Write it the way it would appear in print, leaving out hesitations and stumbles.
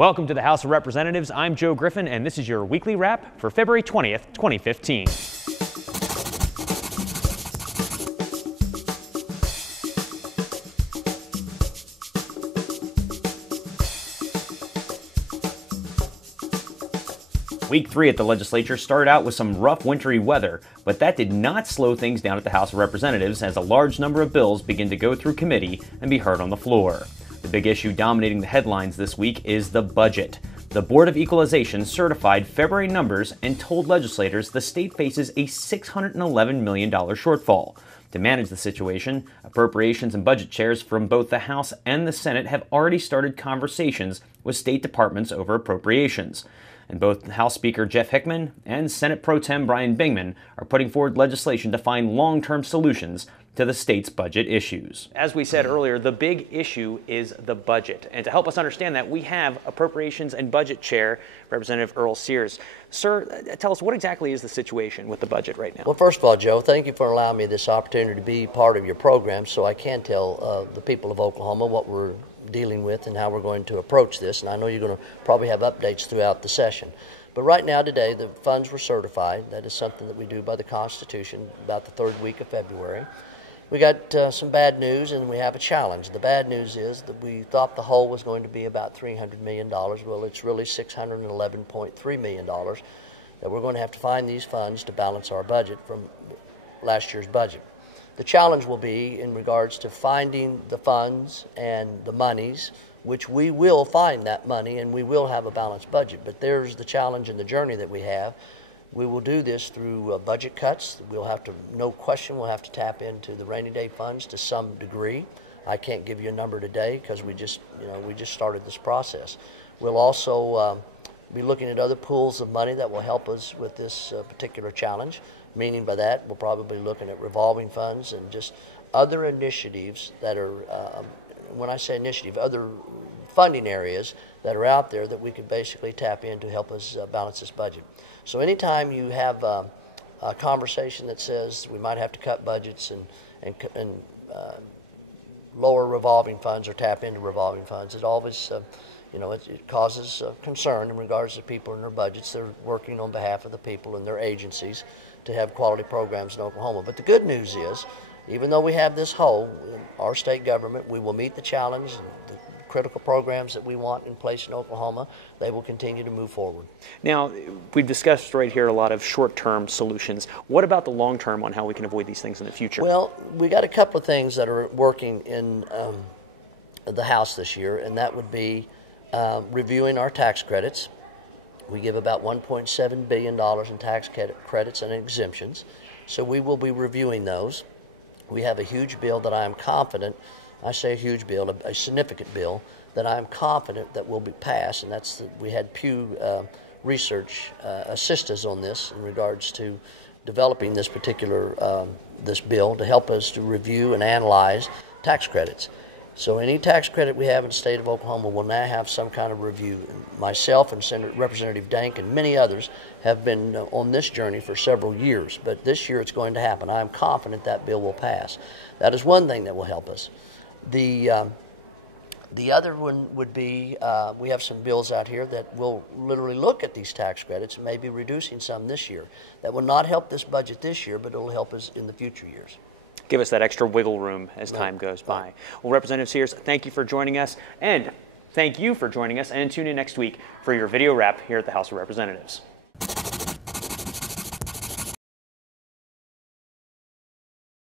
Welcome to the House of Representatives. I'm Joe Griffin, and this is your weekly wrap for February 20th, 2015. Week 3 at the legislature started out with some rough wintry weather, but that did not slow things down at the House of Representatives as a large number of bills begin to go through committee and be heard on the floor. The big issue dominating the headlines this week is the budget. The Board of Equalization certified February numbers and told legislators the state faces a $611 million shortfall. To manage the situation, appropriations and budget chairs from both the House and the Senate have already started conversations with state departments over appropriations. And both House Speaker Jeff Hickman and Senate Pro Tem Brian Bingman are putting forward legislation to find long-term solutions to the state's budget issues. As we said earlier, the big issue is the budget. And to help us understand that, we have Appropriations and Budget Chair, Representative Earl Sears. Sir, tell us, what exactly is the situation with the budget right now? Well, first of all, Joe, thank you for allowing me this opportunity to be part of your program so I can tell the people of Oklahoma what we're dealing with and how we're going to approach this. And I know you're going to probably have updates throughout the session. But right now, today, the funds were certified. That is something that we do by the Constitution about the third week of February. We got some bad news, and we have a challenge. The bad news is that we thought the hole was going to be about $300 million. Well, it's really $611.3 million that we're going to have to find these funds to balance our budget from last year's budget. The challenge will be in regards to finding the funds and the monies, which we will find that money and we will have a balanced budget. But there's the challenge and the journey that we have. We will do this through budget cuts. We'll have to, no question, we'll have to tap into the rainy day funds to some degree. I can't give you a number today because we just started this process. We'll also be looking at other pools of money that will help us with this particular challenge. Meaning by that, we'll probably be looking at revolving funds and just other initiatives that are, when I say initiative, other funding areas that are out there that we could basically tap in to help us balance this budget. So anytime you have a conversation that says we might have to cut budgets and lower revolving funds or tap into revolving funds, it always it causes concern in regards to people and their budgets. They're working on behalf of the people and their agencies to have quality programs in Oklahoma. But the good news is, even though we have this hole, our state government, we will meet the challenge. The critical programs that we want in place in Oklahoma, they will continue to move forward. Now, we've discussed right here a lot of short-term solutions. What about the long-term on how we can avoid these things in the future? Well, we got a couple of things that are working in the House this year, and that would be reviewing our tax credits. We give about $1.7 billion in tax credits and exemptions, so we will be reviewing those. We have a huge bill that I am confident, I say a huge bill, a significant bill, that I am confident that will be passed, and that's we had Pew Research assist us on this in regards to developing this particular this bill to help us to review and analyze tax credits. So any tax credit we have in the state of Oklahoma will now have some kind of review. Myself and Senator Representative Dank and many others have been on this journey for several years, but this year it's going to happen. I am confident that bill will pass. That is one thing that will help us. The other one would be we have some bills out here that will literally look at these tax credits and maybe reducing some this year. That will not help this budget this year, but it will help us in the future years. Give us that extra wiggle room as time goes by. Well, Representative Sears, thank you for joining us, and thank you for joining us, and tune in next week for your video wrap here at the House of Representatives.